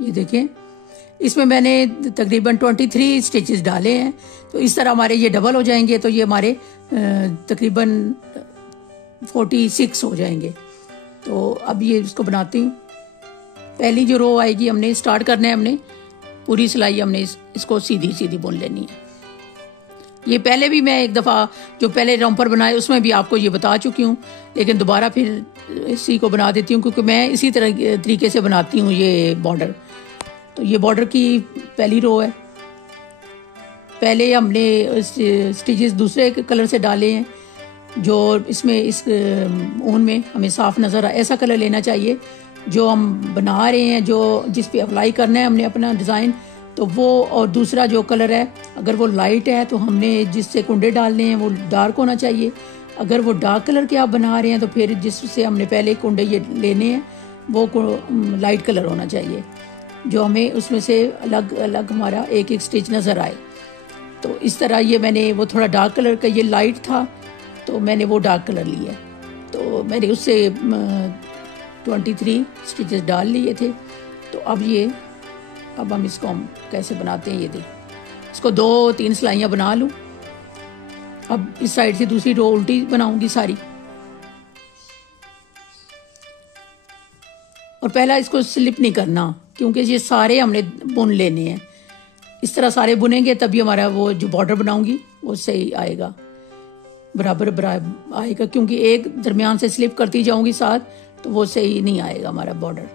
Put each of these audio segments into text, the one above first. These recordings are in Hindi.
ये देखें, इसमें मैंने तकरीबन 23 स्टिचेस डाले हैं। तो इस तरह हमारे ये डबल हो जाएंगे, तो ये हमारे तकरीबन 46 हो जाएंगे। तो अब ये इसको बनाती हूँ। पहली जो रो आएगी हमने स्टार्ट करना है, हमने पूरी सिलाई हमने इसको सीधी सीधी बुन लेनी है। ये पहले भी मैं एक दफ़ा जो पहले रॉम्पर बनाए उसमें भी आपको ये बता चुकी हूँ, लेकिन दोबारा फिर इसी को बना देती हूँ क्योंकि मैं इसी तरह तरीके से बनाती हूँ ये बॉर्डर। तो ये बॉर्डर की पहली रो है। पहले हमने स्टिचेस दूसरे कलर से डाले हैं, जो इसमें इस ऊन में हमें साफ नज़र आए ऐसा कलर लेना चाहिए जो हम बना रहे हैं, जो जिस पे अप्लाई करना है हमने अपना डिज़ाइन, तो वो। और दूसरा जो कलर है अगर वो लाइट है तो हमने जिससे कुंडे डालने हैं वो डार्क होना चाहिए। अगर वो डार्क कलर के आप बना रहे हैं तो फिर जिससे हमने पहले कुंडे ये लेने हैं वो लाइट कलर होना चाहिए, जो हमें उसमें से अलग अलग हमारा एक एक स्टिच नज़र आए। तो इस तरह ये मैंने वो थोड़ा डार्क कलर का, ये लाइट था तो मैंने वो डार्क कलर लिया। तो मैंने उससे 23 स्टिचेस डाल लिए थे। तो अब हम इसको हम कैसे बनाते हैं ये देख। इसको 2-3 सिलाइयाँ बना लूँ। अब इस साइड से दूसरी रो उल्टी बनाऊंगी सारी, और पहला इसको स्लिप नहीं करना क्योंकि ये सारे हमने बुन लेने हैं। इस तरह सारे बुनेंगे तभी हमारा वो जो बॉर्डर बनाऊंगी वो सही आएगा, बराबर बराबर आएगा, क्योंकि एक दरमियान से स्लिप करती जाऊंगी साथ तो वो सही नहीं आएगा हमारा बॉर्डर।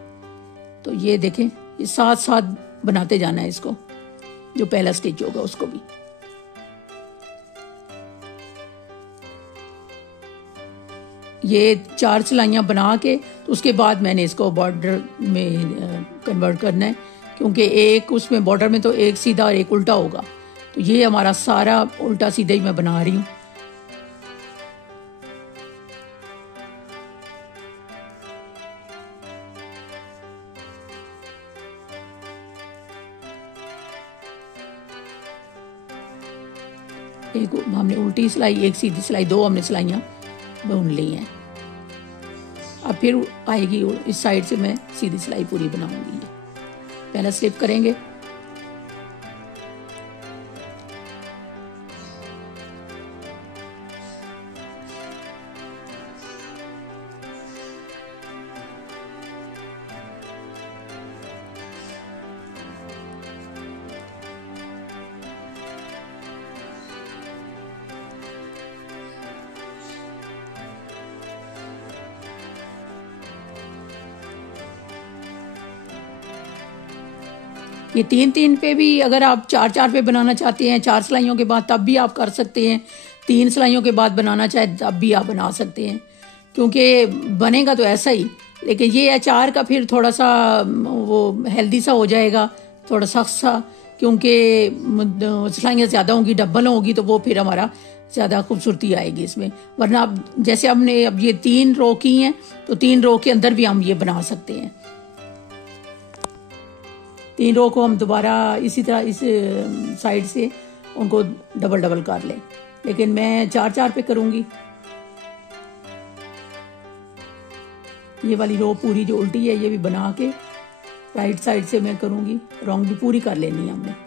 तो ये देखें, ये साथ साथ बनाते जाना है इसको, जो पहला स्टिच होगा उसको भी। ये 4 सिलाइयाँ बना के तो उसके बाद मैंने इसको बॉर्डर में कन्वर्ट करना है, क्योंकि एक उसमें बॉर्डर में तो एक सीधा और एक उल्टा होगा। तो ये हमारा सारा उल्टा सीधा ही मैं बना रही हूँ। एक हमने उल्टी सिलाई, एक सीधी सिलाई, 2 हमने सिलाइयाँ बुन ली हैं। अब फिर आएगी इस साइड से मैं सीधी सिलाई पूरी बनाऊंगी। ये पहला स्लिप करेंगे, ये 3-3 पे भी, अगर आप 4-4 पे बनाना चाहते हैं 4 सिलाइयों के बाद तब भी आप कर सकते हैं। 3 सिलाइयों के बाद बनाना चाहे तब भी आप बना सकते हैं, क्योंकि बनेगा तो ऐसा ही। लेकिन ये अचार का फिर थोड़ा सा वो हेल्दी सा हो जाएगा, थोड़ा सख्त सा, क्योंकि सिलाइयाँ ज़्यादा होंगी, डबल होगी, तो वो फिर हमारा ज़्यादा खूबसूरती आएगी इसमें। वरना अब जैसे हमने अब ये 3 रो की हैं तो 3 रो के अंदर भी हम ये बना सकते हैं। 3 रो को हम दोबारा इसी तरह इस साइड से उनको डबल डबल कर लें, लेकिन मैं 4-4 पे करूंगी। ये वाली रो पूरी जो उल्टी है ये भी बना के राइट साइड से मैं करूंगी। रॉन्ग भी पूरी कर लेनी है हमने।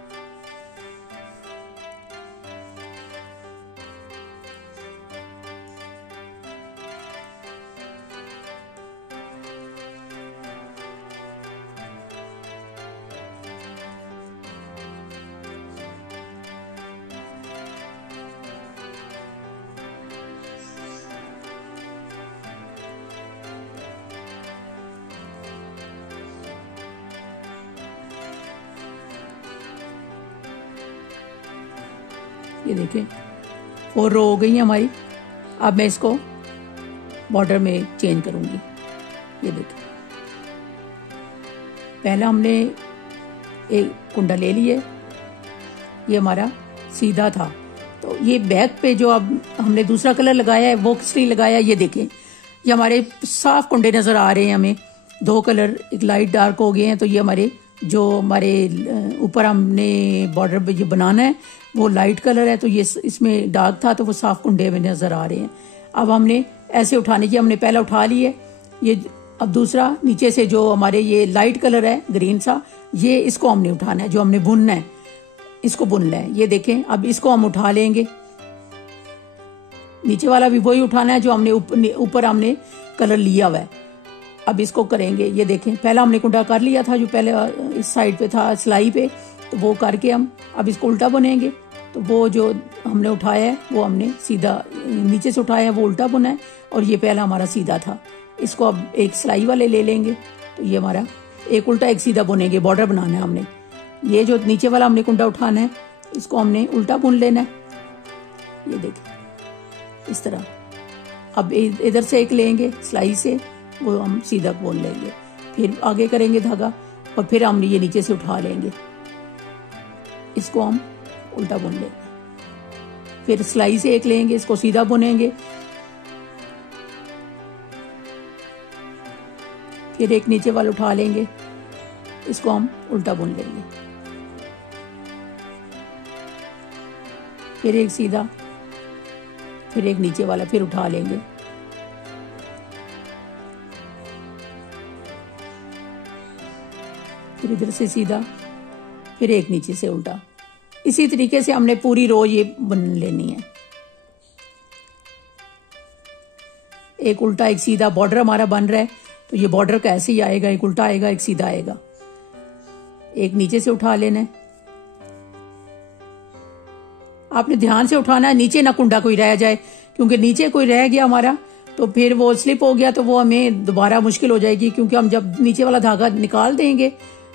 ये देखें 4 रो हो गई है हमारी। अब मैं इसको बॉर्डर में चेंज करूंगी। ये देखें, पहला हमने एक कुंडा ले लिए, ये हमारा सीधा था। तो ये बैक पे जो अब हमने दूसरा कलर लगाया है वो किस लिए लगाया, ये देखें, ये हमारे साफ कुंडे नजर आ रहे हैं हमें। 2 कलर एक लाइट डार्क हो गए हैं। तो ये हमारे ऊपर हमने बॉर्डर पे जो बनाना है वो लाइट कलर है, तो ये इसमें डार्क था तो वो साफ कुंडे में नजर आ रहे हैं। अब हमने ऐसे उठाने की, हमने पहला उठा लिए, ये अब दूसरा नीचे से जो हमारे ये लाइट कलर है ग्रीन सा, ये इसको हमने उठाना है, जो हमने बुनना है इसको बुनना है। ये देखें, अब इसको हम उठा लेंगे। नीचे वाला भी वही उठाना है जो हमने ऊपर हमने कलर लिया हुआ है। अब इसको करेंगे। ये देखें, पहला हमने कुंडा कर लिया था जो पहले इस साइड पे था सिलाई पे, तो वो करके हम अब इसको उल्टा बुनेंगे। तो वो जो हमने उठाया है वो हमने सीधा नीचे से उठाया है, वो उल्टा बुना है, और ये पहला हमारा सीधा था। इसको अब एक सिलाई वाले ले लेंगे। तो ये हमारा एक उल्टा एक सीधा बुनेंगे, बॉर्डर बनाना है हमने। ये जो नीचे वाला हमने कुंडा उठाना है इसको हमने उल्टा बुन लेना है। ये देखिए इस तरह। अब इधर से एक लेंगे सिलाई से, वो हम सीधा बुन लेंगे, फिर आगे करेंगे धागा, और फिर हम ये नीचे से उठा लेंगे, इसको हम उल्टा बुन लेंगे। फिर सिलाई से एक लेंगे, इसको सीधा बुनेंगे, फिर एक नीचे वाला उठा लेंगे, इसको हम उल्टा बुन लेंगे, फिर एक सीधा, फिर एक नीचे वाला, फिर उठा लेंगे, फिर इधर से सीधा, फिर एक नीचे से उल्टा। इसी तरीके से हमने पूरी रो ये बुन लेनी है। एक उल्टा एक सीधा बॉर्डर हमारा बन रहा है, तो ये बॉर्डर का ऐसे ही आएगा, एक उल्टा आएगा एक सीधा आएगा। एक नीचे से उठा लेना है, आपने ध्यान से उठाना है, नीचे ना कुंडा कोई रह जाए, क्योंकि नीचे कोई रह गया हमारा तो फिर वो स्लिप हो गया तो वो हमें दोबारा मुश्किल हो जाएगी। क्योंकि हम जब नीचे वाला धागा निकाल देंगे,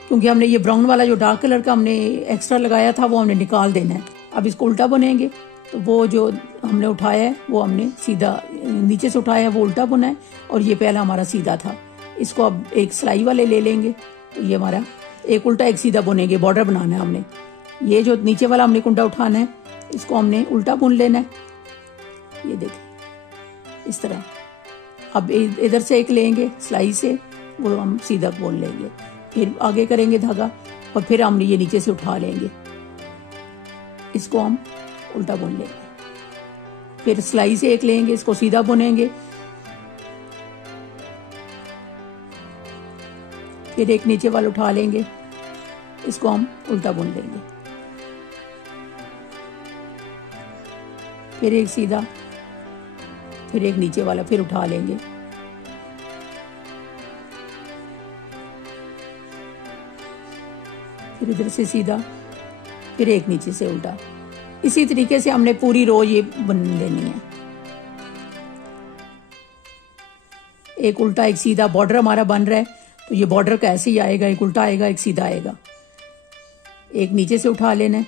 क्योंकि हमने ये ब्राउन वाला जो डार्क कलर का हमने एक्स्ट्रा लगाया था वो हमने निकाल देना है। अब इसको उल्टा बुनेंगे, तो वो जो हमने उठाया है वो हमने सीधा नीचे से उठाया है, वो उल्टा बुना है, और ये पहला हमारा सीधा था। इसको अब एक सिलाई वाले ले लेंगे। तो ये हमारा एक उल्टा एक सीधा बुनेंगे, बॉर्डर बनाना है हमने। ये जो नीचे वाला हमने कुंडा उठाना है इसको हमने उल्टा बुन लेना है। ये देखिए इस तरह। अब इधर से एक लेंगे सिलाई से, वो हम सीधा बुन लेंगे, फिर आगे करेंगे धागा, और फिर हम ये नीचे से उठा लेंगे, इसको हम उल्टा बुन लेंगे, फिर सिलाई से एक लेंगे, इसको सीधा बुनेंगे, फिर एक नीचे वाला उठा लेंगे, इसको हम उल्टा बुन लेंगे, फिर एक सीधा, फिर एक नीचे वाला, फिर उठा लेंगे, फिर इधर से सीधा, फिर एक नीचे से उल्टा। इसी तरीके से हमने पूरी रो ये बुन लेनी है। एक उल्टा एक सीधा बॉर्डर हमारा बन रहा है, तो ये बॉर्डर का ऐसे ही आएगा, एक उल्टा आएगा एक सीधा आएगा। एक नीचे से उठा लेना है,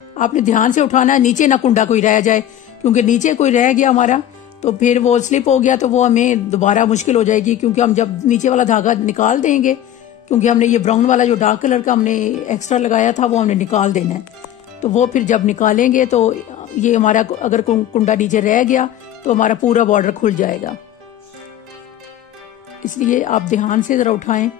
आपने ध्यान से उठाना है, नीचे ना कुंडा कोई रह जाए, क्योंकि नीचे कोई रह गया हमारा तो फिर वो स्लिप हो गया तो वो हमें दोबारा मुश्किल हो जाएगी। क्योंकि हम जब नीचे वाला धागा निकाल देंगे, क्योंकि हमने ये ब्राउन वाला जो डार्क कलर का हमने एक्स्ट्रा लगाया था वो हमने निकाल देना है, तो वो फिर जब निकालेंगे तो ये हमारा अगर कुंडा नीचे रह गया तो हमारा पूरा बॉर्डर खुल जाएगा। इसलिए आप ध्यान से जरा उठाएं,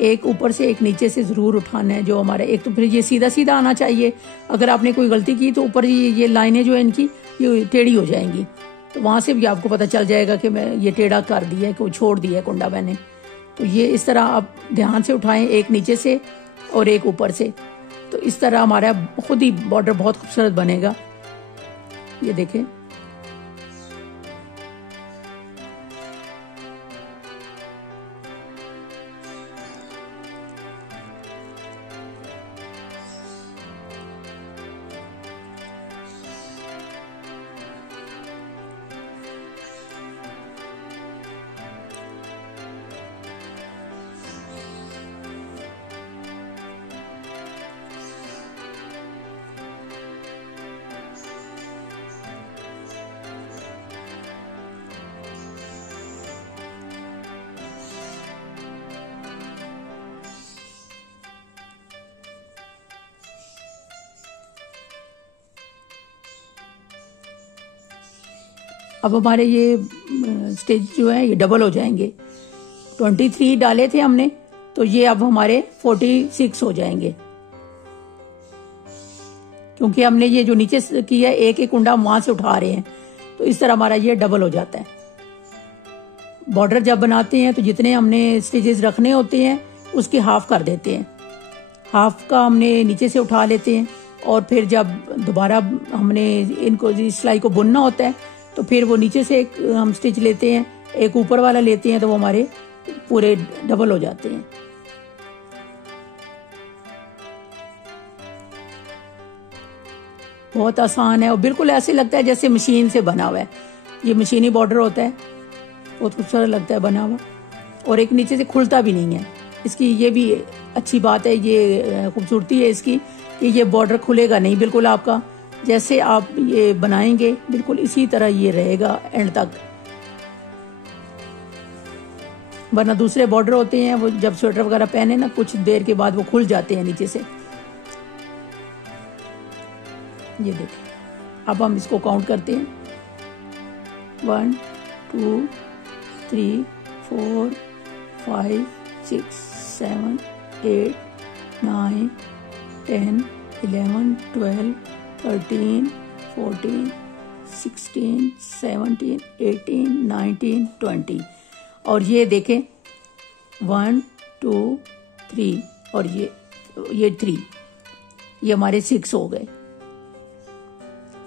एक ऊपर से एक नीचे से जरूर उठाना है। जो हमारा एक तो फिर ये सीधा सीधा आना चाहिए, अगर आपने कोई गलती की तो ऊपर ये लाइनें जो है इनकी ये टेढ़ी हो जाएंगी, तो वहां से भी आपको पता चल जाएगा कि मैं ये टेढ़ा कर दिया है, कोई छोड़ दिया है कुंडा मैंने। तो ये इस तरह आप ध्यान से उठाएं, एक नीचे से और एक ऊपर से, तो इस तरह हमारा खुद ही बॉर्डर बहुत खूबसूरत बनेगा। ये देखें, अब हमारे ये स्टिच जो है ये डबल हो जाएंगे। 23 डाले थे हमने, तो ये अब हमारे 46 हो जाएंगे, क्योंकि हमने ये जो नीचे किया है एक एक कुंडा वहां से उठा रहे हैं, तो इस तरह हमारा ये डबल हो जाता है। बॉर्डर जब बनाते हैं तो जितने हमने स्टिचेस रखने होते हैं उसके हाफ कर देते हैं, हाफ का हमने नीचे से उठा लेते हैं और फिर जब दोबारा हमने इनको सिलाई को बुनना होता है तो फिर वो नीचे से एक हम स्टिच लेते हैं, एक ऊपर वाला लेते हैं, तो वो हमारे पूरे डबल हो जाते हैं। बहुत आसान है और बिल्कुल ऐसे लगता है जैसे मशीन से बना हुआ है। ये मशीनी बॉर्डर होता है, बहुत खूबसूरत लगता है बना हुआ, और एक नीचे से खुलता भी नहीं है। इसकी ये भी अच्छी बात है, ये खूबसूरती है इसकी कि ये बॉर्डर खुलेगा नहीं, बिल्कुल आपका जैसे आप ये बनाएंगे बिल्कुल इसी तरह ये रहेगा एंड तक। वरना दूसरे बॉर्डर होते हैं वो जब स्वेटर वगैरह पहने ना कुछ देर के बाद वो खुल जाते हैं नीचे से। ये देखिए, अब हम इसको काउंट करते हैं 1 2 3 4 5 6 7 8 9 10 11 12 13 14 16 17 18 19 20 और ये देखें 1 2 3 और ये 3, ये हमारे 6 हो गए,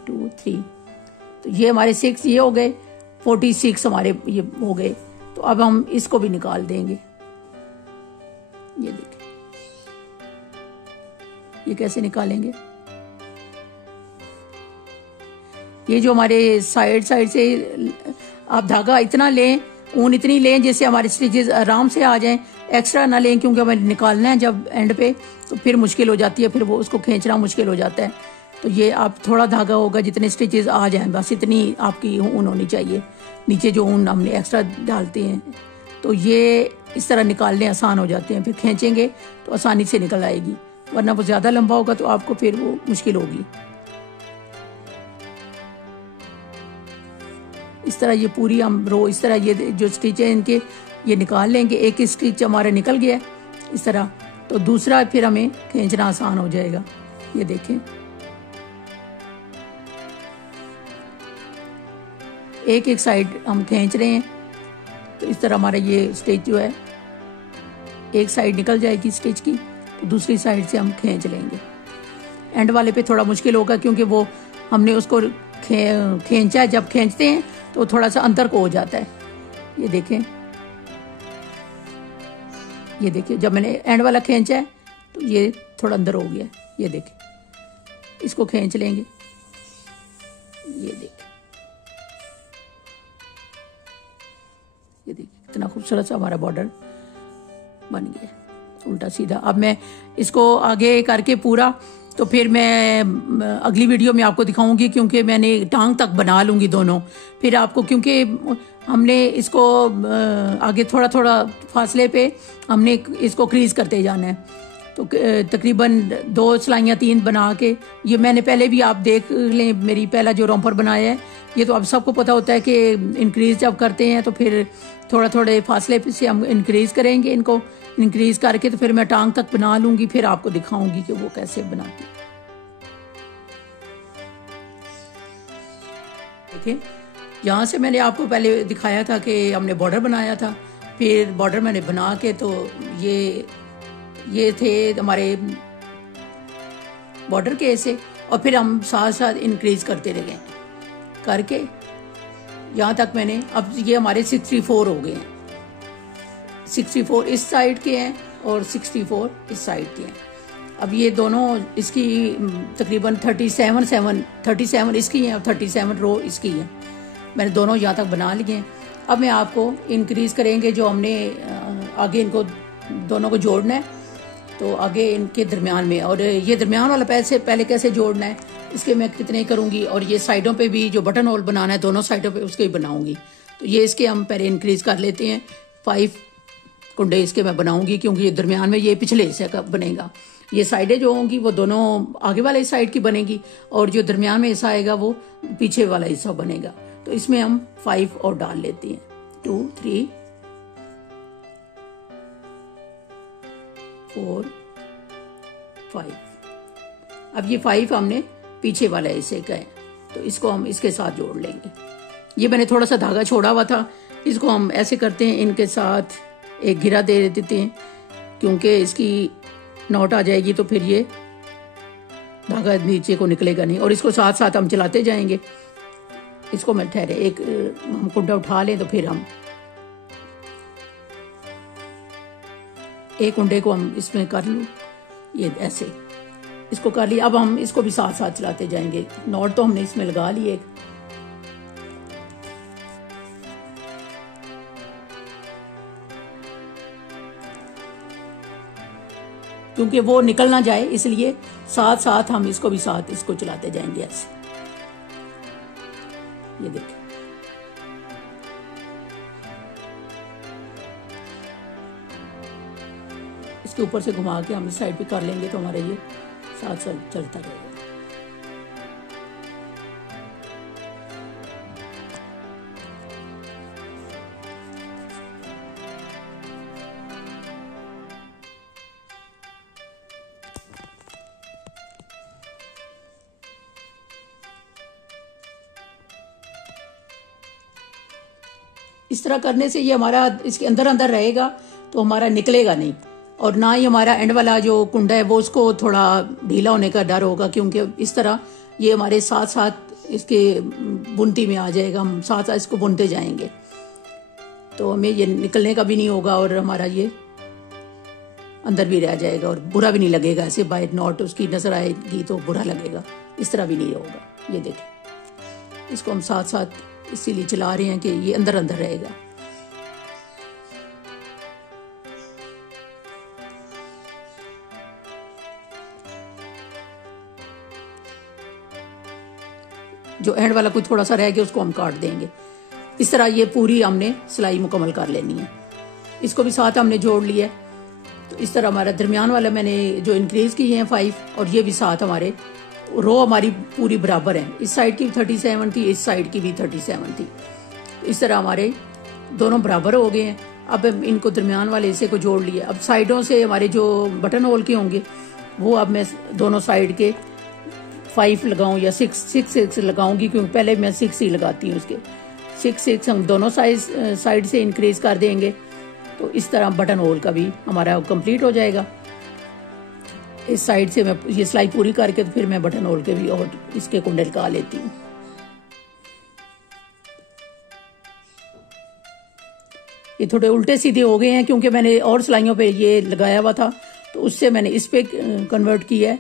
2 3, तो ये हमारे 6 ये हो गए, 46 हमारे ये हो गए। तो अब हम इसको भी निकाल देंगे। ये देखिए, ये कैसे निकालेंगे, ये जो हमारे साइड से आप धागा इतना लें, ऊन इतनी लें जिससे हमारे स्टिचेस आराम से आ जाएं, एक्स्ट्रा ना लें क्योंकि हमें निकालना है जब एंड पे तो फिर मुश्किल हो जाती है, फिर वो उसको खींचना मुश्किल हो जाता है। तो ये आप थोड़ा धागा होगा जितने स्टिचेस आ जाएं, बस इतनी आपकी ऊन होनी चाहिए। नीचे जो ऊन हमने एक्स्ट्रा डालते हैं तो ये इस तरह निकालने आसान हो जाते हैं, फिर खींचेंगे तो आसानी से निकल आएगी, वरना वो ज़्यादा लंबा होगा तो आपको फिर वो मुश्किल होगी। इस तरह ये पूरी हम रो इस तरह ये जो स्टिच है इनके ये निकाल लेंगे। एक स्टिच हमारा निकल गया इस तरह, तो दूसरा फिर हमें खींचना आसान हो जाएगा। ये देखें, एक साइड हम खींच रहे हैं तो इस तरह हमारा ये स्टिच जो है एक साइड निकल जाएगी स्टिच की, तो दूसरी साइड से हम खींच लेंगे। एंड वाले पे थोड़ा मुश्किल होगा क्योंकि वो हमने उसको खींचा है, जब खींचते हैं तो थोड़ा सा अंदर को हो जाता है। ये देखें, ये देखिए, जब मैंने एंड वाला खींचा है तो ये थोड़ा अंदर हो गया। ये देखें, इसको खींच लेंगे। ये देखिए, ये देखिए कितना खूबसूरत सा हमारा बॉर्डर बन गया उल्टा सीधा। अब मैं इसको आगे करके पूरा तो फिर मैं अगली वीडियो में आपको दिखाऊंगी, क्योंकि मैंने टांग तक बना लूंगी दोनों। फिर आपको, क्योंकि हमने इसको आगे थोड़ा थोड़ा फासले पे हमने इसको क्रीज करते जाना है, तो तकरीबन 2 सिलाइयाँ 3 बना के, ये मैंने पहले भी आप देख लें मेरी पहला जो रोम्पर बनाया है, ये तो अब सबको पता होता है कि इंक्रीज जब करते हैं तो फिर थोड़ा थोड़े फासले से हम इंक्रीज करेंगे। इनको इंक्रीज करके तो फिर मैं टांग तक बना लूंगी, फिर आपको दिखाऊंगी कि वो कैसे बनाती। देखिए, यहाँ से मैंने आपको पहले दिखाया था कि हमने बॉर्डर बनाया था, फिर बॉर्डर मैंने बना के तो ये थे हमारे बॉर्डर के ऐसे, और फिर हम साथ साथ इंक्रीज करते रहे करके यहाँ तक मैंने, अब ये हमारे 64 हो गए हैं। 64 इस साइड के हैं और 64 इस साइड के हैं। अब ये दोनों इसकी तकरीबन 37 इसकी हैं और 37 रो इसकी हैं। मैंने दोनों यहाँ तक बना लिए हैं। अब मैं आपको इंक्रीज करेंगे जो हमने आगे इनको दोनों को जोड़ना है, तो आगे इनके दरमियान में, और ये दरमियान वाला पहले कैसे जोड़ना है इसके मैं कितने करूंगी, और ये साइडों पे भी जो बटन होल बनाना है दोनों साइडों पे उसके भी बनाऊंगी। तो ये इसके हम पहले इंक्रीज कर लेते हैं। 5 कुंडे इसके मैं बनाऊंगी, क्योंकि ये दरमियान में ये पिछले हिस्से का बनेगा। ये साइडें जो होंगी वो दोनों आगे वाले साइड की बनेगी, और जो दरमियान में हिस्सा आएगा वो पीछे वाला हिस्सा बनेगा। तो इसमें हम 5 और डाल लेते हैं, 2 3 4 5। अब ये 5 हमने पीछे वाला हिस्से का है, तो इसको हम इसके साथ जोड़ लेंगे। ये मैंने थोड़ा सा धागा छोड़ा हुआ था, इसको हम ऐसे करते हैं, इनके साथ एक घेरा दे देते हैं, क्योंकि इसकी नॉट आ जाएगी तो फिर ये धागा नीचे को निकलेगा नहीं। और इसको साथ साथ हम चलाते जाएंगे। इसको मैं ठहरे एक हम कुंडा उठा लें तो फिर हम एक कुंडे को हम इसमें कर लूँ, ये ऐसे इसको कर लिया। अब हम इसको भी साथ साथ चलाते जाएंगे। नॉट तो हमने इसमें लगा ली एक, क्योंकि वो निकल ना जाए इसलिए साथ साथ हम इसको भी साथ इसको चलाते जाएंगे ऐसे। ये देखिए, इसके ऊपर से घुमा के हम इस साइड पे कर लेंगे तो हमारा ये साथ साथ चलता रहेगा। इस तरह करने से ये हमारा इसके अंदर अंदर रहेगा तो हमारा निकलेगा नहीं, और ना ही हमारा एंड वाला जो कुंडा है वो उसको थोड़ा ढीला होने का डर होगा, क्योंकि इस तरह ये हमारे साथ साथ इसके बुनती में आ जाएगा। हम साथ साथ इसको बुनते जाएंगे तो हमें ये निकलने का भी नहीं होगा और हमारा ये अंदर भी रह जाएगा और बुरा भी नहीं लगेगा। ऐसे बाय नॉट उसकी नजर आएगी तो बुरा लगेगा, इस तरह भी नहीं होगा। ये देखिए, इसको हम साथ साथ इसीलिए चला रहे हैं कि ये अंदर अंदर रहेगा। जो एंड वाला कुछ थोड़ा सा रह गया उसको हम काट देंगे। इस तरह ये पूरी हमने सिलाई मुकम्मल कर लेनी है। इसको भी साथ हमने जोड़ लिया। तो इस तरह हमारा दरमियान वाला मैंने जो इंक्रीज किए हैं 5, और ये भी साथ हमारे रो हमारी पूरी बराबर है। इस साइड की भी 37 थी, इस साइड की भी 37 थी। इस तरह हमारे दोनों बराबर हो गए हैं। अब इनको दरमियान वाले हिस्से को जोड़ लिया। अब साइडों से हमारे जो बटन होल के होंगे वो अब मैं दोनों साइड के 5 लगाऊं या 6 लगाऊंगी, क्योंकि पहले मैं 6 ही लगाती हूँ। उसके 6 हम दोनों साइड से इंक्रीज कर देंगे। तो इस तरह बटन होल का भी हमारा कंप्लीट हो जाएगा। इस साइड से मैं ये सिलाई पूरी करके तो फिर मैं बटन होल के भी और इसके कुंडे निकाल लेती हूँ। ये थोड़े उल्टे सीधे हो गए हैं क्योंकि मैंने और सिलाइयों पे ये लगाया हुआ था, तो उससे मैंने इस पे कन्वर्ट किया है।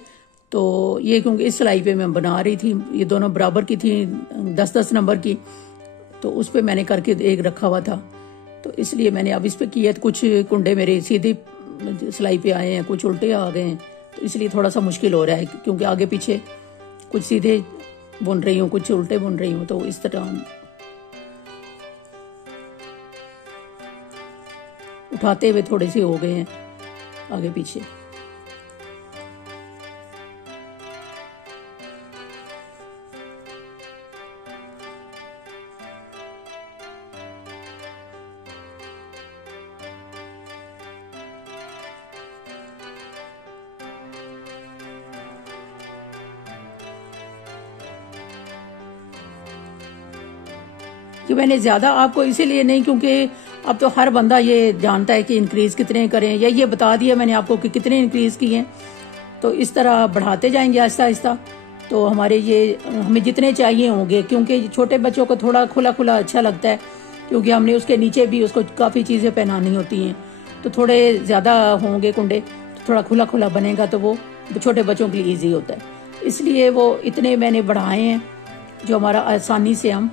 तो ये क्योंकि इस सिलाई पे मैं बना रही थी, ये दोनों बराबर की थी 10-10 नंबर की, तो उस पे मैंने करके एक रखा हुआ था, तो इसलिए मैंने अब इस पे किया। कुछ कुंडे मेरे सीधी सिलाई पे आए हैं, कुछ उल्टे आ गए हैं, तो इसलिए थोड़ा सा मुश्किल हो रहा है, क्योंकि आगे पीछे कुछ सीधे बुन रही हूँ, कुछ उल्टे बुन रही हूँ। तो इस तरह उठाते हुए थोड़े से हो गए हैं आगे पीछे। कि मैंने ज्यादा आपको इसीलिए नहीं, क्योंकि अब तो हर बंदा ये जानता है कि इंक्रीज कितने करें, या ये बता दिया मैंने आपको कि कितने इंक्रीज किए हैं। तो इस तरह बढ़ाते जाएंगे आहिस्ता आहिस्ता, तो हमारे ये हमें जितने चाहिए होंगे, क्योंकि छोटे बच्चों को थोड़ा खुला खुला अच्छा लगता है, क्योंकि हमने उसके नीचे भी उसको काफी चीजें पहनानी होती हैं। तो थोड़े ज्यादा होंगे कुंडे तो थोड़ा खुला खुला बनेगा, तो वो छोटे बच्चों के लिए ईजी होता है। इसलिए वो इतने मैंने बढ़ाए हैं जो हमारा आसानी से हम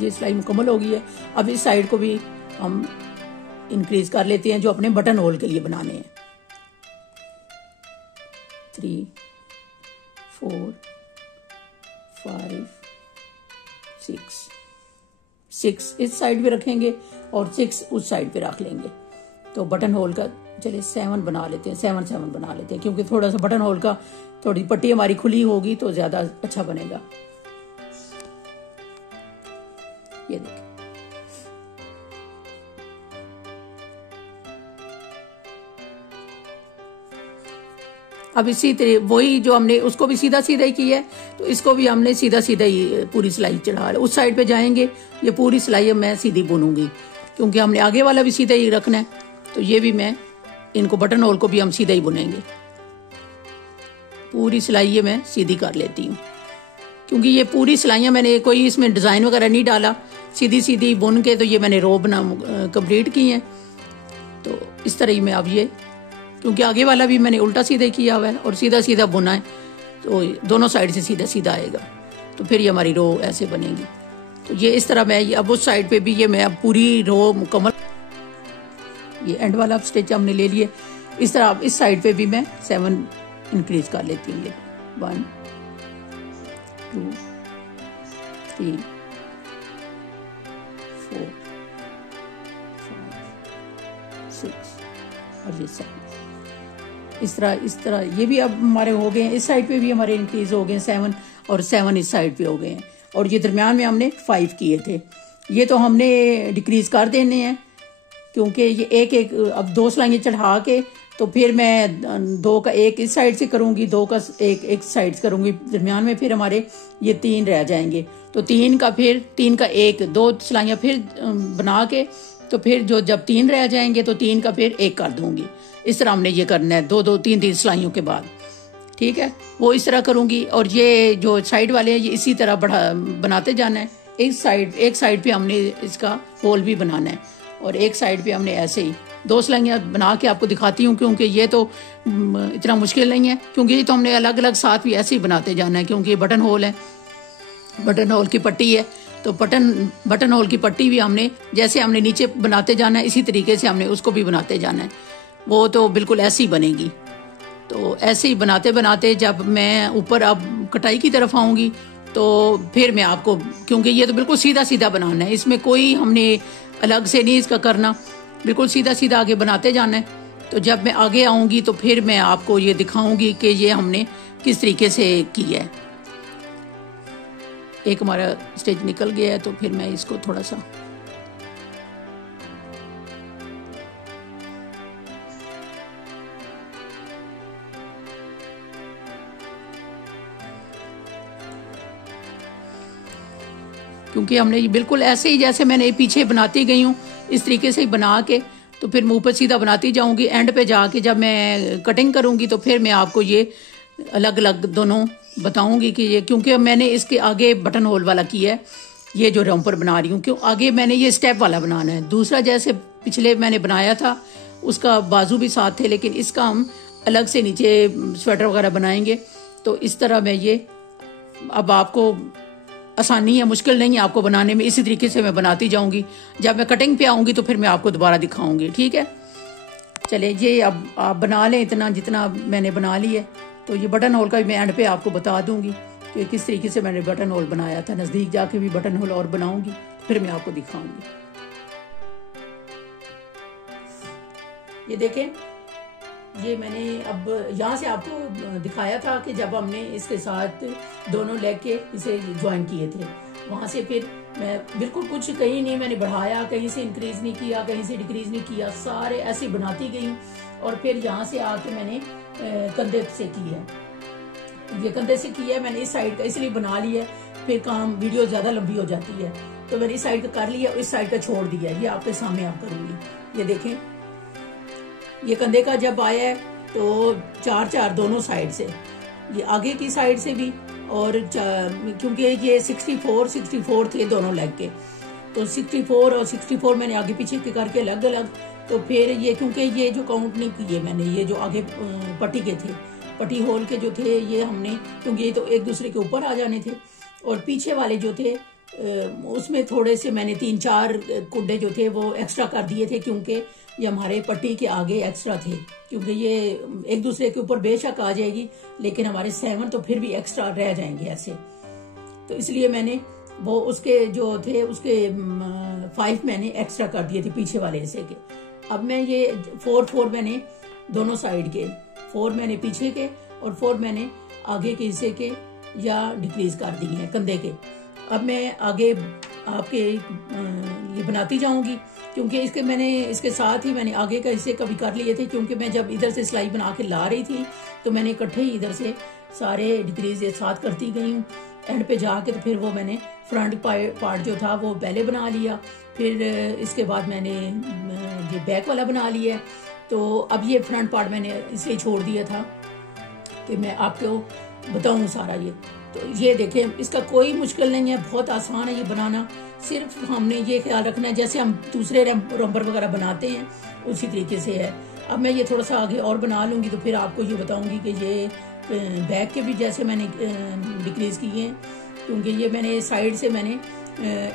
ये सिलाई मुकम्मल हो गई है। अब इस साइड को भी हम इंक्रीज कर लेते हैं जो अपने बटन होल के लिए बनाने हैं। 3 4 5 6 इस साइड पे रखेंगे और 6 उस साइड पे रख लेंगे। तो बटन होल का चलिए 7 बना लेते हैं, 7 बना लेते हैं, क्योंकि थोड़ा सा बटन होल का थोड़ी पट्टी हमारी खुली होगी तो ज्यादा अच्छा बनेगा। ये देखिए, अब इसी तरह वही जो हमने उसको भी सीधा सीधा ही किया है, तो इसको भी हमने सीधा सीधा ही पूरी सिलाई चढ़ा, उस साइड पे जाएंगे, ये पूरी सिलाई मैं सीधी बुनूंगी क्योंकि हमने आगे वाला भी सीधा ही रखना है। तो ये भी मैं इनको बटन होल को भी हम सीधा ही बुनेंगे। पूरी सिलाई ये मैं सीधी कर लेती हूँ क्योंकि ये पूरी सिलाइयाँ मैंने कोई इसमें डिज़ाइन वगैरह नहीं डाला, सीधी सीधी बुन के तो ये मैंने रो बना कंप्लीट की हैं। तो इस तरह ही मैं अब ये, क्योंकि आगे वाला भी मैंने उल्टा सीधा किया हुआ है और सीधा सीधा बुना है, तो दोनों साइड से सीधा सीधा आएगा, तो फिर ये हमारी रो ऐसे बनेगी। तो ये इस तरह मैं अब उस साइड पे भी ये मैं अब पूरी रो मुकम्मल, ये एंड वाला स्टिच हमने ले लिए। इस तरह अब इस साइड पे भी मैं 7 इंक्रीज कर लेती हूँ। ये 1 2 3 4 5 6 और ये 7। इस तरह ये भी अब हमारे हो गए हैं। इस साइड पे भी हमारे इंक्रीज हो गए 7 और 7 इस साइड पे हो गए हैं। और ये दरमियान में हमने 5 किए थे, ये तो हमने डिक्रीज कर देने हैं क्योंकि ये एक अब 2 सिलाइयाँ चढ़ा के तो फिर मैं 2 का 1 इस साइड से करूंगी, 2 का एक साइड से करूंगी, दरमियान में फिर हमारे ये 3 रह जाएंगे। तो 3 का 1 2 सिलाइयाँ फिर बना के तो फिर जो जब 3 रह जाएंगे तो 3 का फिर 1 कर दूंगी। इस तरह हमने ये करना है 2 2 3 3 सिलाइयों के बाद, ठीक है, वो इस तरह करूंगी। और ये जो साइड वाले हैं ये इसी तरह बनाते जाना है। एक साइड पे हमने इसका होल भी बनाना है और एक साइड पे हमने ऐसे ही 2 सिलाइयाँ बना के आपको दिखाती हूँ क्योंकि ये तो इतना मुश्किल नहीं है, क्योंकि ये तो हमने अलग अलग साथ भी ऐसे ही बनाते जाना है क्योंकि ये बटन होल है, बटन होल की पट्टी है। तो बटन होल की पट्टी भी हमने जैसे हमने नीचे बनाते जाना है इसी तरीके से हमने उसको भी बनाते जाना है, वो तो बिल्कुल ऐसी बनेगी। तो ऐसे ही बनाते बनाते जब मैं ऊपर अब कटाई की तरफ आऊँगी तो फिर मैं आपको, क्योंकि ये तो बिल्कुल सीधा सीधा बनाना है, इसमें कोई हमने अलग से नहीं इसका करना, बिल्कुल सीधा सीधा आगे बनाते जाना है। तो जब मैं आगे आऊँगी तो फिर मैं आपको ये दिखाऊंगी कि ये हमने किस तरीके से किया है। एक हमारा स्टिच निकल गया है तो फिर मैं इसको थोड़ा सा क्योंकि हमने बिल्कुल ऐसे ही जैसे मैंने पीछे बनाती गई हूँ इस तरीके से ही बना के तो फिर मैं ऊपर सीधा बनाती जाऊंगी। एंड पे जाके जब मैं कटिंग करूंगी तो फिर मैं आपको ये अलग अलग दोनों बताऊंगी कि ये, क्योंकि मैंने इसके आगे बटन होल वाला किया है, ये जो रॉम्पर बना रही हूँ, क्यों आगे मैंने ये स्टेप वाला बनाना है। दूसरा जैसे पिछले मैंने बनाया था उसका बाजू भी साथ थे, लेकिन इसका हम अलग से नीचे स्वेटर वगैरह बनाएंगे। तो इस तरह मैं ये अब आपको आसानी है, मुश्किल नहीं है आपको बनाने में, इसी तरीके से मैं बनाती जाऊंगी। जब मैं कटिंग पे आऊंगी तो फिर मैं आपको दोबारा दिखाऊंगी, ठीक है। चले ये अब आप बना लें इतना जितना मैंने बना लिया। तो ये बटन होल का भी मैं एंड पे आपको बता दूंगी कि किस तरीके से मैंने बटन होल बनाया था। नज़दीक जाके भी बटन होल और बनाऊंगी, फिर मैं आपको दिखाऊंगी। ये देखें, ये मैंने अब यहाँ से आपको दिखाया था कि जब हमने इसके साथ दोनों लेग के इसे ज्वाइन किए थे, वहाँ से फिर मैं बिल्कुल कुछ कहीं नहीं मैंने बढ़ाया, कहीं से इंक्रीज नहीं किया, कहीं से डिक्रीज नहीं किया, सारे ऐसे बनाती गई। और फिर यहाँ से आके मैंने कंधे से किया, ये कंधे से किया है मैंने इस साइड का इसलिए बना लिया, फिर काम वीडियो ज्यादा लंबी हो जाती है तो मैंने इस साइड का कर लिया, इस साइड का छोड़ दिया। ये आपके सामने आप करूंगी। ये देखें, ये कंधे का जब आया है तो 4 दोनों साइड से, ये आगे की साइड से भी, और क्योंकि ये 64 थे दोनों लेग के, तो 64 और 64 मैंने आगे पीछे के करके अलग अलग। तो फिर ये क्योंकि ये जो काउंट नहीं किए मैंने, ये जो आगे पट्टी के थे, पट्टी होल के जो थे ये हमने, क्योंकि ये तो एक दूसरे के ऊपर आ जाने थे, और पीछे वाले जो थे उसमें थोड़े से मैंने 3-4 कुंडे जो थे वो एक्स्ट्रा कर दिए थे, क्योंकि ये हमारे पट्टी के आगे एक्स्ट्रा थे, क्योंकि ये एक दूसरे के ऊपर बेशक आ जाएगी लेकिन हमारे 7 तो फिर भी एक्स्ट्रा रह जाएंगे ऐसे। तो इसलिए मैंने वो उसके जो थे उसके 5 मैंने एक्स्ट्रा कर दिए थे पीछे वाले हिस्से के। अब मैं ये 4 मैंने दोनों साइड के, 4 मैंने पीछे के और 4 मैंने आगे के हिस्से के या डिक्रीज कर दिए हैं कंधे के। अब मैं आगे आपके ये बनाती जाऊंगी क्योंकि इसके साथ ही मैंने आगे का हिस्से कभी कर लिए थे, क्योंकि मैं जब इधर से सिलाई बना के ला रही थी तो मैंने इकट्ठे ही इधर से सारे डिक्रीज एक साथ करती गई हूँ। एंड पे जाके तो फिर वो मैंने फ्रंट पार्ट जो था वो पहले बना लिया, फिर इसके बाद मैंने ये बैक वाला बना लिया। तो अब ये फ्रंट पार्ट मैंने इसलिए छोड़ दिया था कि मैं आपको बताऊं सारा ये। तो ये देखें, इसका कोई मुश्किल नहीं है, बहुत आसान है ये बनाना। सिर्फ हमने ये ख्याल रखना है जैसे हम दूसरे रंबर वगैरह बनाते हैं उसी तरीके से है। अब मैं ये थोड़ा सा आगे और बना लूँगी तो फिर आपको ये बताऊँगी कि ये बैक के भी जैसे मैंने डिक्रीज किए हैं, क्योंकि ये मैंने साइड से मैंने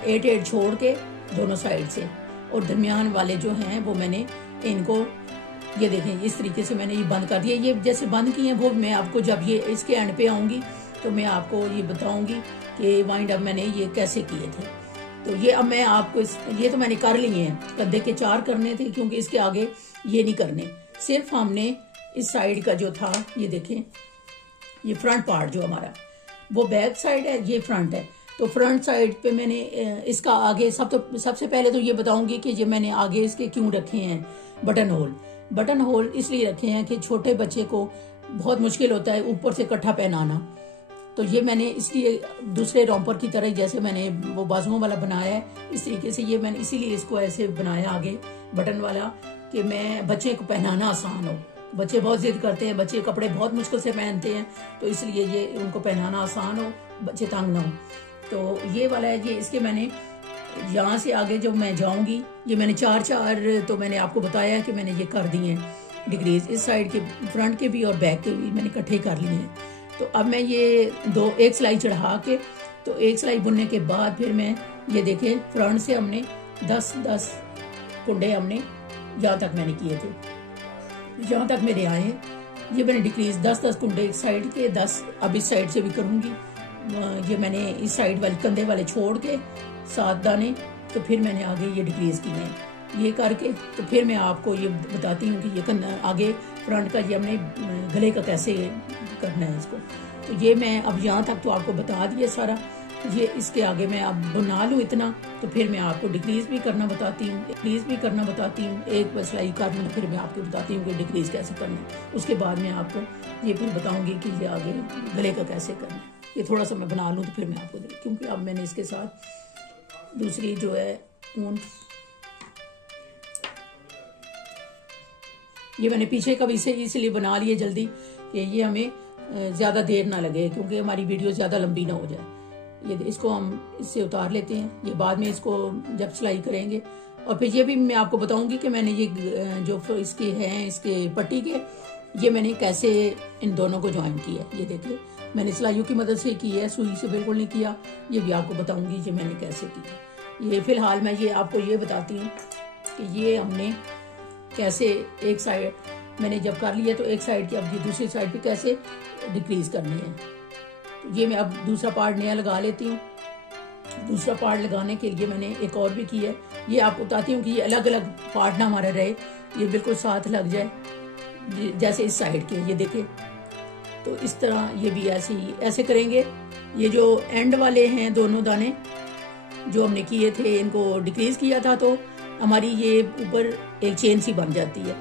8 छोड़ के दोनों साइड से, और दरमियान वाले जो हैं वो मैंने इनको ये देखें इस तरीके से मैंने ये बंद कर दिया। ये जैसे बंद किए हैं वो मैं आपको जब ये इसके एंड पे आऊँगी तो मैं आपको ये बताऊँगी कि वाइंड अप मैंने ये कैसे किए थे। तो ये अब मैं आपको ये तो मैंने कर लिए हैं, गद्दे के 4 करने थे क्योंकि इसके आगे ये नहीं करने। सिर्फ हमने इस साइड का जो था ये देखें, ये फ्रंट पार्ट जो हमारा वो बैक साइड है, ये फ्रंट है। तो फ्रंट साइड पे मैंने इसका आगे सबसे पहले तो ये बताऊंगी कि ये मैंने आगे इसके क्यों रखे हैं बटन होल इसलिए रखे हैं कि छोटे बच्चे को बहुत मुश्किल होता है ऊपर से इकट्ठा पहनाना। तो ये मैंने इसलिए दूसरे रॉम्पर की तरह जैसे मैंने वो बाजुओं वाला बनाया है इस तरीके से ये मैंने इसीलिए इसको ऐसे बनाया आगे बटन वाला कि मैं बच्चे को पहनाना आसान हो। बच्चे बहुत जिद करते हैं, बच्चे कपड़े बहुत मुश्किल से पहनते हैं, तो इसलिए ये उनको पहनाना आसान हो, बच्चे तंग ना हो। तो ये वाला है, ये इसके मैंने यहाँ से आगे जब मैं जाऊंगी ये मैंने 4 तो मैंने आपको बताया कि मैंने ये कर दिए हैं डिक्रीज, इस साइड के फ्रंट के भी और बैक के भी मैंने इकट्ठे कर लिए हैं। तो अब मैं ये एक सिलाई चढ़ा के तो एक सिलाई बुनने के बाद फिर मैं ये देखें फ्रंट से हमने 10 कुंडे हमने यहाँ तक मैंने किए थे, यहाँ तक मेरे आए हैं। ये मैंने डिक्रीज 10 कुंडे एक साइड के 10 अब इस साइड से भी करूंगी। ये मैंने इस साइड वाले कंधे वाले छोड़ के 7 दाने, तो फिर मैंने आगे ये डिक्रीज किए हैं। ये करके तो फिर मैं आपको ये बताती हूँ कि ये आगे फ्रंट का ये हमने गले का कैसे करना है इसको। तो ये मैं अब यहाँ तक तो आपको बता दिया सारा। ये इसके आगे मैं अब बना लूँ इतना तो फिर मैं आपको डिक्रीज भी करना बताती हूँ, एक सिलाई कर लूँ फिर मैं आपको बताती हूँ कि डिक्रीज कैसे करना है। उसके बाद मैं आपको ये फिर बताऊंगी कि ये आगे गले का कैसे करना है। ये थोड़ा सा मैं बना लूँ तो फिर मैं आपको दे, क्योंकि अब मैंने इसके साथ दूसरी जो है ऊन ये मैंने पीछे का भी इसलिए बना लिए जल्दी कि ये हमें ज्यादा देर ना लगे, क्योंकि हमारी वीडियो ज्यादा लंबी ना हो जाए। ये इसको हम इससे उतार लेते हैं, ये बाद में इसको जब सिलाई करेंगे। और फिर ये भी मैं आपको बताऊंगी कि मैंने ये जो इसके हैं इसके पट्टी के ये मैंने कैसे इन दोनों को ज्वाइन किया है। ये देखिए मैंने सिलाइयों की मदद से की है, सुई से बिल्कुल नहीं किया। ये भी आपको बताऊंगी ये मैंने कैसे किया। ये फिलहाल मैं ये आपको ये बताती हूँ कि ये हमने कैसे एक साइड मैंने जब कर लिया तो एक साइड की अब ये दूसरी साइड पे कैसे डिक्रीज करनी है। तो ये मैं अब दूसरा पार्ट नया लगा लेती हूँ। दूसरा पार्ट लगाने के लिए मैंने एक और भी किया है। ये आपको बताती हूँ कि ये अलग अलग पार्ट ना हमारा रहे, ये बिल्कुल साथ लग जाए जैसे इस साइड के। ये देखे तो इस तरह ये भी ऐसे करेंगे। ये जो एंड वाले हैं दोनों दाने जो हमने किए थे इनको डिक्रीज किया था तो हमारी ये ऊपर एक चेन सी बन जाती है।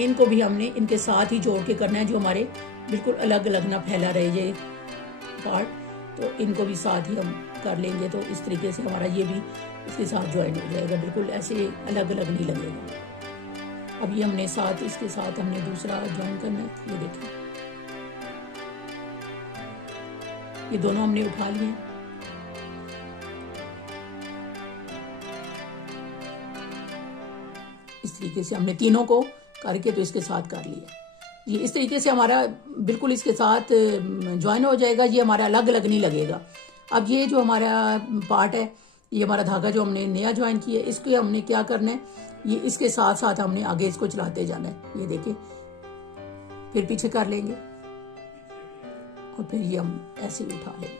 इनको भी हमने इनके साथ ही जोड़ के करना है, जो हमारे बिल्कुल अलग अलग ना फैला रहे ये पार्ट, तो इनको भी साथ ही हम कर लेंगे। तो इस तरीके से हमारा ये भी इसके साथ ज्वाइन हो जाएगा, बिल्कुल ऐसे अलग अलग नहीं लगेगा। अब ये हमने साथ इसके साथ हमने दूसरा ज्वाइन करना है। ये देखिए ये दोनों हमने उठा लिए। इस तरीके से हमने तीनों को करके तो इसके साथ कर लिया। ये इस तरीके से हमारा बिल्कुल इसके साथ ज्वाइन हो जाएगा, ये हमारा अलग अलग नहीं लगेगा। अब ये जो हमारा पार्ट है ये हमारा धागा जो हमने नया ज्वाइन किया है इसको हमने क्या करना है, ये इसके साथ साथ हमने आगे इसको चलाते जाना है। ये देखिए फिर पीछे कर लेंगे और फिर ये हम ऐसे ही उठा लेंगे।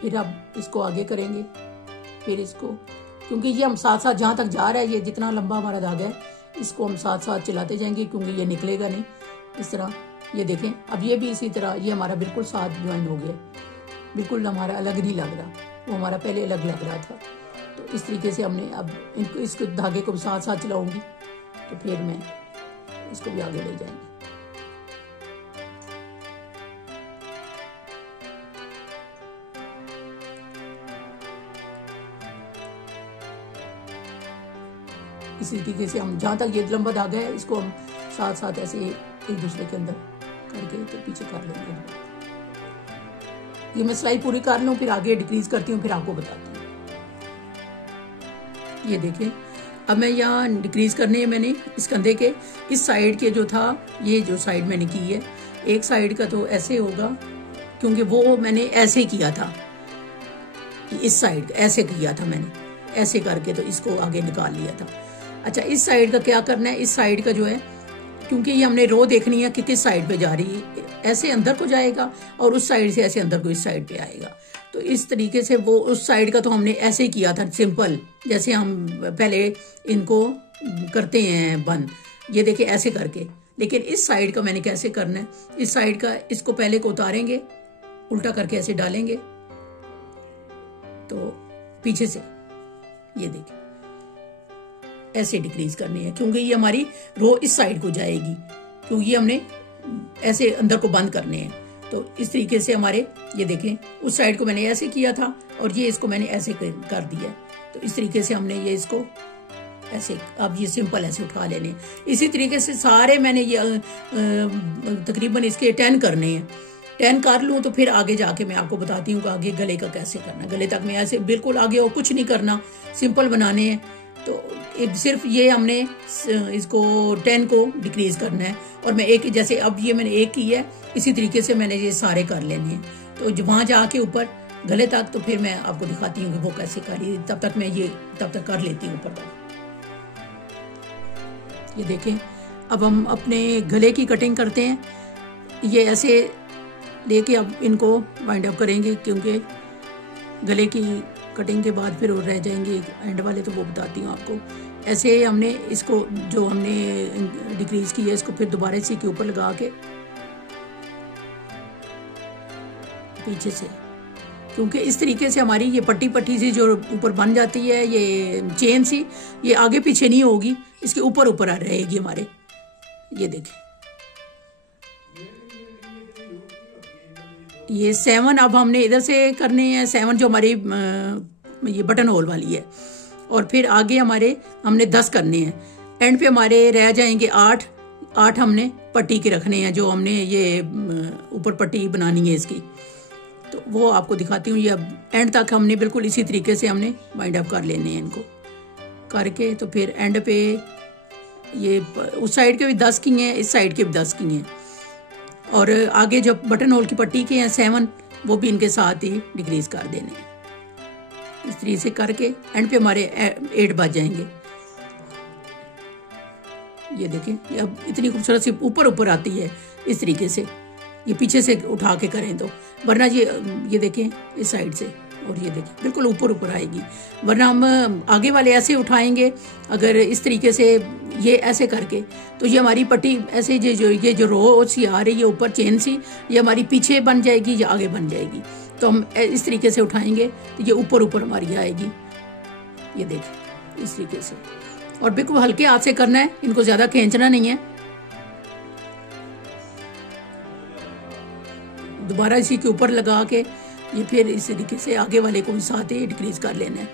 फिर अब इसको आगे करेंगे, फिर इसको, क्योंकि ये हम साथ साथ जहां तक जा रहा है ये जितना लंबा हमारा धागा है इसको हम साथ साथ चलाते जाएंगे, क्योंकि ये निकलेगा नहीं इस तरह। ये देखें अब ये भी इसी तरह ये हमारा बिल्कुल साथ ज्वाइन हो गया, बिल्कुल हमारा अलग नहीं लग रहा, वो हमारा पहले अलग लग रहा था। तो इस तरीके से हमने अब इनको इसको धागे को भी साथ साथ चलाऊंगी तो फिर मैं इसको भी आगे ले जाएंगे। इसी तरीके से हम जहाँ तक ये लंबा धागा है इसको हम साथ साथ ऐसे एक दूसरे के अंदर करके तो पीछे कर लेंगे। ये मैं सिलाई पूरी कर लूँ फिर आगे डिक्रीज करती हूँ, फिर आपको बताती हूँ। ये देखिए अब मैं यहाँ डिक्रीज करने है मैंने इस कंधे के इस साइड के जो था, ये जो साइड मैंने की है एक साइड का तो ऐसे होगा क्योंकि वो मैंने ऐसे किया था, इस साइड ऐसे किया था मैंने, ऐसे करके तो इसको आगे निकाल लिया था। अच्छा इस साइड का क्या करना है, इस साइड का जो है क्योंकि ये हमने रो देखनी है कि किस साइड पे जा रही है, ऐसे अंदर को जाएगा और उस साइड से ऐसे अंदर को इस साइड पे आएगा। तो इस तरीके से वो उस साइड का तो हमने ऐसे किया था सिंपल, जैसे हम पहले इनको करते हैं बंद, ये देखिए ऐसे करके। लेकिन इस साइड का मैंने कैसे करना है, इस साइड का इसको पहले को उतारेंगे, उल्टा करके ऐसे डालेंगे तो पीछे से ये देखिए ऐसे डिक्रीज करनी है क्योंकि ये हमारी रो इस साइड को जाएगी, क्योंकि ये हमने ऐसे अंदर को बंद करने हैं। तो इस तरीके से हमारे ये देखें उस साइड को मैंने ऐसे किया था और ये इसको मैंने ऐसे कर दिया। तो इस तरीके से हमने ये इसको ऐसे अब ये सिंपल ऐसे उठा लेने। इसी तरीके से सारे मैंने ये तकरीबन इसके 10 करने हैं। 10 कर लूँ तो फिर आगे जाके मैं आपको बताती हूँ कि आगे गले का कैसे करना। गले तक मैं ऐसे बिल्कुल आगे और कुछ नहीं करना, सिंपल बनाने हैं। तो सिर्फ ये हमने इसको 10 को डिक्रीज करना है और मैं एक जैसे अब ये मैंने एक की है इसी तरीके से मैंने ये सारे कर लेने हैं। तो वहां जाके ऊपर गले तक तो फिर मैं आपको दिखाती हूँ कि वो कैसे करी, तब तक कर लेती हूँ ऊपर तक। ये देखें अब हम अपने गले की कटिंग करते हैं। ये ऐसे लेके अब इनको वाइंड अप करेंगे क्योंकि गले की कटिंग के बाद फिर और रह जाएंगे एंड वाले, तो वो बताती हूँ आपको। ऐसे हमने इसको जो हमने डिक्रीज की है इसको फिर दोबारा इसी के ऊपर लगा के पीछे से, क्योंकि इस तरीके से हमारी ये पट्टी पट्टी सी जो ऊपर बन जाती है, ये चेन सी, ये आगे पीछे नहीं होगी, इसके ऊपर ऊपर आ रहेगी हमारे। ये देखें ये 7 अब हमने इधर से करने हैं, 7 जो हमारी ये बटन होल वाली है, और फिर आगे हमने 10 करने हैं। एंड पे हमारे रह जाएंगे 8 हमने पट्टी के रखने हैं, जो हमने ये ऊपर पट्टी बनानी है इसकी, तो वो आपको दिखाती हूँ। ये अब एंड तक हमने बिल्कुल इसी तरीके से हमने वाइंड अप कर लेने हैं इनको करके। तो फिर एंड पे ये उस साइड के भी 10 की हैं, इस साइड के भी 10 की हैं, और आगे जो बटन होल की पट्टी के हैं 7 वो भी इनके साथ ही डिक्रीज कर देने हैं। इस तरीके से करके एंड पे हमारे 8 बच जाएंगे। ये देखें ये अब इतनी खूबसूरत सी ऊपर ऊपर आती है इस तरीके से, ये पीछे से उठा के करें तो, वरना ये देखें इस साइड से, और ये देखें बिल्कुल ऊपर ऊपर आएगी। वरना हम आगे वाले ऐसे उठाएंगे अगर इस तरीके से ये ऐसे करके, तो ये हमारी पट्टी ऐसे ये जो रो सी आ रही है ऊपर चेन सी, ये हमारी पीछे बन जाएगी या आगे बन जाएगी। तो हम इस तरीके से उठाएंगे तो ये ऊपर ऊपर हमारी आएगी। ये देखें इस तरीके से, और बिल्कुल हल्के हाथ से करना है, इनको ज्यादा खींचना नहीं है। दोबारा इसी के ऊपर लगा के ये फिर इस तरीके से आगे वाले को भी साथ ही डिक्रीज कर लेना है।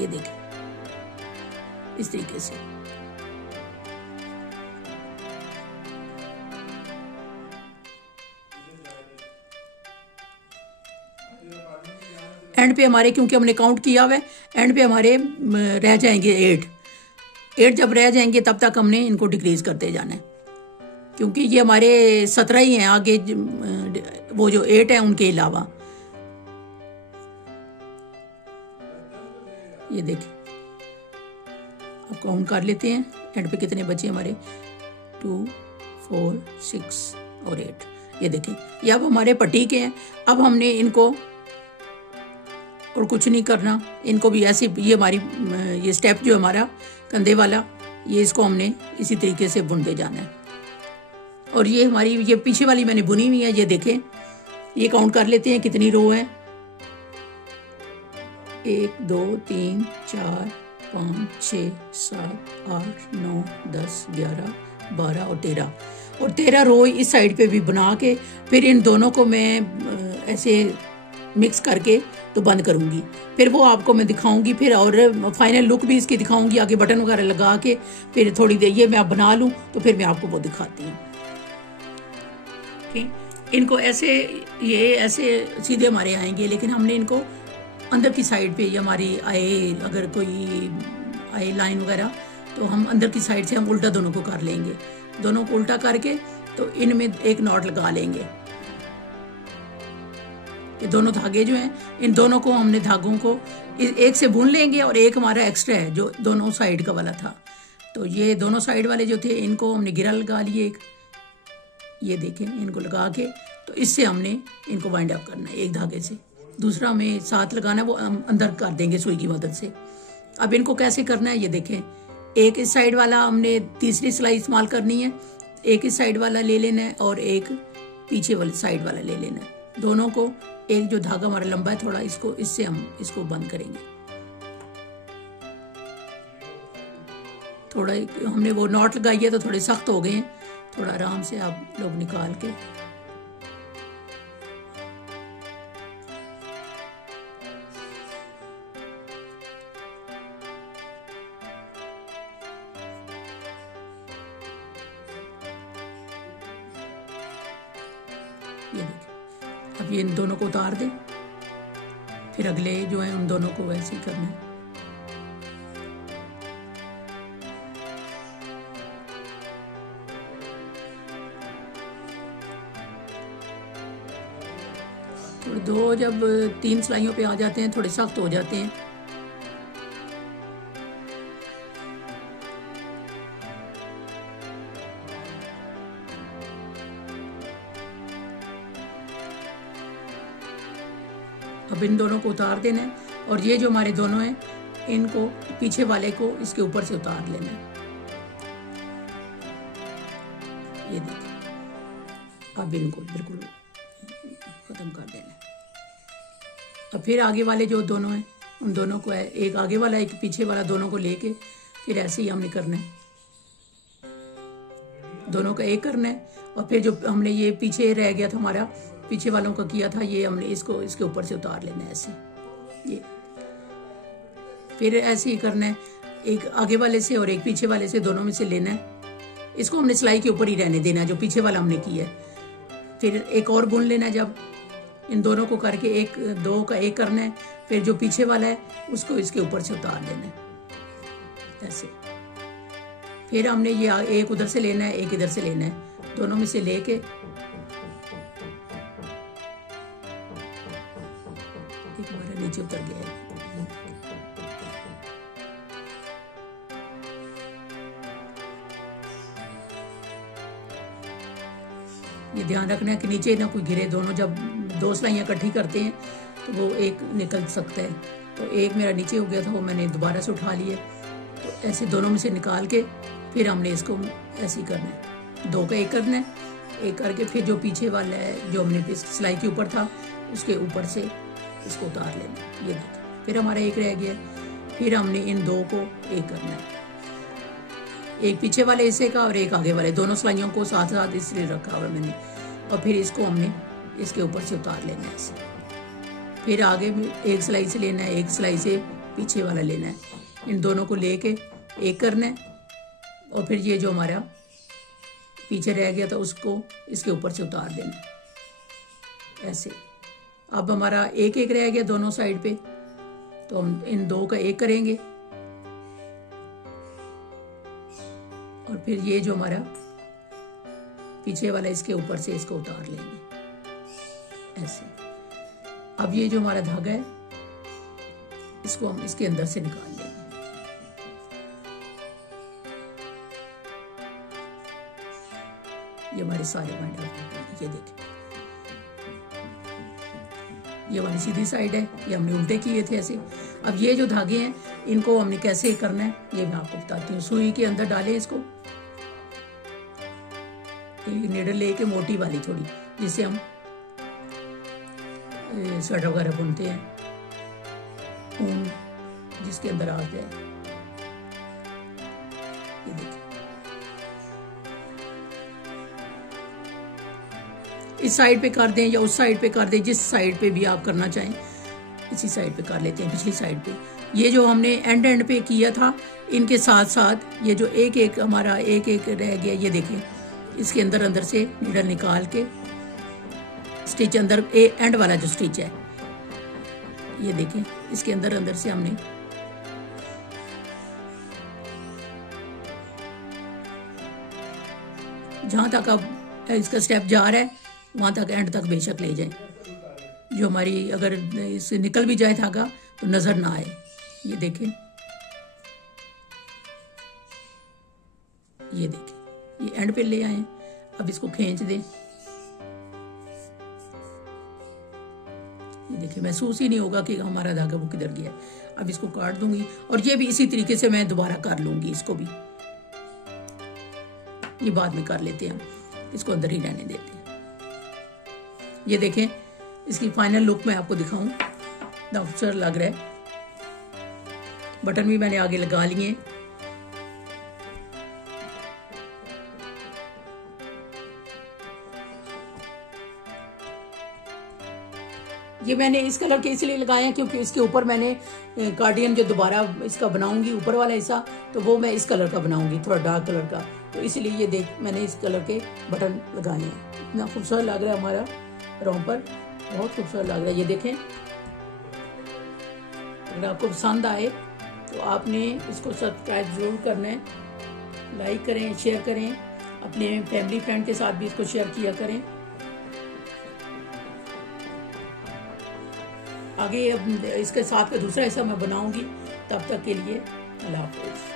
ये देखें इस तरीके से। एंड पे हमारे क्योंकि हमने काउंट किया हुआ है, एंड पे हमारे रह जाएंगे 8 जब रह जाएंगे तब तक हमने इनको डिक्रीज करते जाना है, क्योंकि ये हमारे 17 ही हैं आगे, वो जो 8 है उनके अलावा। ये देखें अब काउंट कर लेते हैं एंड पे कितने बचे हमारे, 2 4 6 और 8। ये देखें ये अब हमारे पट्टी के हैं। अब हमने इनको और कुछ नहीं करना, इनको भी ऐसे, ये हमारी ये स्टेप जो हमारा कंधे वाला, ये इसको हमने इसी तरीके से बुनते जाना है। और ये हमारी ये पीछे वाली मैंने बुनी हुई है। ये देखें ये काउंट कर लेते हैं कितनी रो है, 1 2 3 4 5 6 7 8 9 10 11 12 और 13 रो इस साइड पे भी बना के फिर इन दोनों को मैं ऐसे मिक्स करके तो बंद करूंगी। फिर वो आपको मैं दिखाऊंगी, फिर और फाइनल लुक भी इसकी दिखाऊंगी, आगे बटन वगैरह लगा के फिर थोड़ी देर ये मैं आप बना लूं तो फिर मैं आपको वो दिखाती हूँ। इनको ऐसे ये ऐसे सीधे हमारे आएंगे, लेकिन हमने इनको अंदर की साइड पे ये हमारी आए, अगर कोई आए लाइन वगैरह तो हम अंदर की साइड से हम उल्टा दोनों को कर लेंगे। दोनों को उल्टा करके तो इनमें एक नॉट लगा लेंगे। ये दोनों धागे जो हैं, इन दोनों को हमने धागों को एक से बुन लेंगे और एक हमारा एक्स्ट्रा है जो दोनों साइड का वाला था। तो ये दोनों साइड वाले जो थे इनको हमने गिरा लगा लिए एक, ये देखें, इनको लगा के तो इससे हमने इनको वाइंड अप करना है एक धागे से। दूसरा हमें साथ लगाना है, वो हम अंदर कर देंगे सुई की मदद से। अब इनको कैसे करना है ये देखें। एक इस साइड वाला हमने तीसरी सिलाई इस्तेमाल करनी है, एक इस साइड वाला ले लेना है और एक पीछे वाली साइड वाला ले लेना है। दोनों को एक जो धागा हमारा लंबा है थोड़ा, इसको इससे हम इसको बंद करेंगे। थोड़ा हमने वो नॉट लगाई है तो थोड़े सख्त हो गए हैं, थोड़ा आराम से आप लोग निकाल के ये देखिए। अब ये इन दोनों को उतार दें, फिर अगले जो है उन दोनों को वैसे ही करना है। थोड़े दो जब 3 सिलाइयों पे आ जाते हैं थोड़े सख्त हो जाते हैं। अब इन दोनों को उतार देना है और ये जो हमारे दोनों हैं इनको पीछे वाले को इसके ऊपर से उतार लेना है। ये देखिए, अब इनको बिल्कुल खत्म कर देना है। अब फिर आगे वाले जो दोनों हैं उन दोनों को है, एक आगे वाला एक पीछे वाला, दोनों को लेके फिर ऐसे ही हमने करना है। दोनों का एक करना है और फिर जो हमने ये पीछे रह गया था हमारा, पीछे वालों का किया था, ये हमने इसको इसके ऊपर से उतार लेना है ऐसे। ये फिर ऐसे ही करना है, एक आगे वाले से और एक पीछे वाले से, दोनों में से लेना है। इसको हमने सिलाई के ऊपर ही रहने देना है जो पीछे वाला हमने किया है। फिर एक और बुन लेना है, जब इन दोनों को करके एक दो का एक करना है, फिर जो पीछे वाला है उसको इसके ऊपर से उतार लेना है ऐसे। फिर हमने ये एक उधर से लेना है एक इधर से लेना है, दोनों में से लेके एक हमारा नीचे उतर गया है। ये ध्यान रखना है कि नीचे ना कोई गिरे। दोनों जब दो सिलाइयाँ इकट्ठी करते हैं तो वो एक निकल सकता है। तो एक मेरा नीचे हो गया था, वो मैंने दोबारा से उठा लिया। तो ऐसे दोनों में से निकाल के फिर हमने इसको ऐसे ही करना है, दो का एक करना है, एक करके फिर जो पीछे वाला है जो हमने सिलाई के ऊपर था उसके ऊपर से इसको उतार लेना। ये देखिए, फिर हमारा एक रह गया। फिर हमने इन दो को एक करना है, एक पीछे वाले हिस्से का और एक आगे वाले, दोनों सिलाइयों को साथ साथ इसलिए रखा हुआ मैंने। और फिर इसको हमने इसके ऊपर से उतार लेना है ऐसे। फिर आगे एक सिलाई से लेना है, एक सिलाई से पीछे वाला लेना है, इन दोनों को लेके एक करना है। और फिर ये जो हमारा पीछे रह गया था उसको इसके ऊपर से उतार देना ऐसे। अब हमारा एक एक रह गया दोनों साइड पे, तो हम इन दो का एक करेंगे और फिर ये जो हमारा पीछे वाला इसके ऊपर से इसको उतार लेंगे ऐसे। अब ये जो हमारा धागा है इसको हम इसके अंदर से निकाल लेंगे। ये हमारे सारे बाइंड हो गए। ये देखिए, ये वाली सीधी साइड है, ये हमने उल्टे किए थे ऐसे। अब ये जो धागे हैं इनको हमने कैसे करना है ये मैं आपको बताती हूँ। सुई के अंदर डालें इसको, नीडल लेके मोटी वाली थोड़ी, जिससे हम स्वेटर वगैरह बुनते हैं। ऊन जिसके अंदर आ जाए। ये देखिए, इस साइड पे कर दें या उस साइड पे कर दें, जिस साइड पे भी आप करना चाहें इसी साइड पे कर लेते हैं, पिछली साइड पे। ये जो हमने एंड पे किया था, इनके साथ साथ ये जो एक एक हमारा एक एक रह गया, ये देखें, इसके अंदर से नीडल निकाल के स्टिच अंदर एंड वाला जो स्टिच है, ये देखें, इसके अंदर से हमने जहां तक अब इसका स्टेप जा रहा है वहां तक एंड तक बेशक ले जाएं, जो हमारी अगर इससे निकल भी जाए धागा तो नजर ना आए। ये देखें, ये देखें, ये एंड पे ले आए। अब इसको खींच दें, ये देखिए, महसूस ही नहीं होगा कि हमारा धागा वो किधर गया। अब इसको काट दूंगी और ये भी इसी तरीके से मैं दोबारा कर लूंगी। इसको भी ये बाद में कर लेते हैं, इसको अंदर ही रहने देते हैं। ये देखें, इसकी फाइनल लुक मैं आपको दिखाऊं, इतना खूबसूरत लग रहा है। बटन भी मैंने आगे लगा लिए। ये मैंने इस कलर के इसलिए लगाए हैं क्योंकि इसके ऊपर मैंने कार्डियन जो दोबारा इसका बनाऊंगी, ऊपर वाला हिस्सा, तो वो मैं इस कलर का बनाऊंगी, थोड़ा डार्क कलर का। तो इसलिए ये देख मैंने इस कलर के बटन लगाए हैं। इतना खूबसूरत लग रहा है हमारा रॉम्पर, बहुत खूबसूरत लग रहा है। ये देखें, अगर आपको पसंद आए तो आपने इसको सब्सक्राइब जरूर करना है, लाइक करें, शेयर करें, अपने फैमिली फ्रेंड के साथ भी इसको शेयर किया करें। आगे अब इसके साथ का दूसरा हिस्सा मैं बनाऊंगी, तब तक के लिए अल्लाह हाफ़िज़।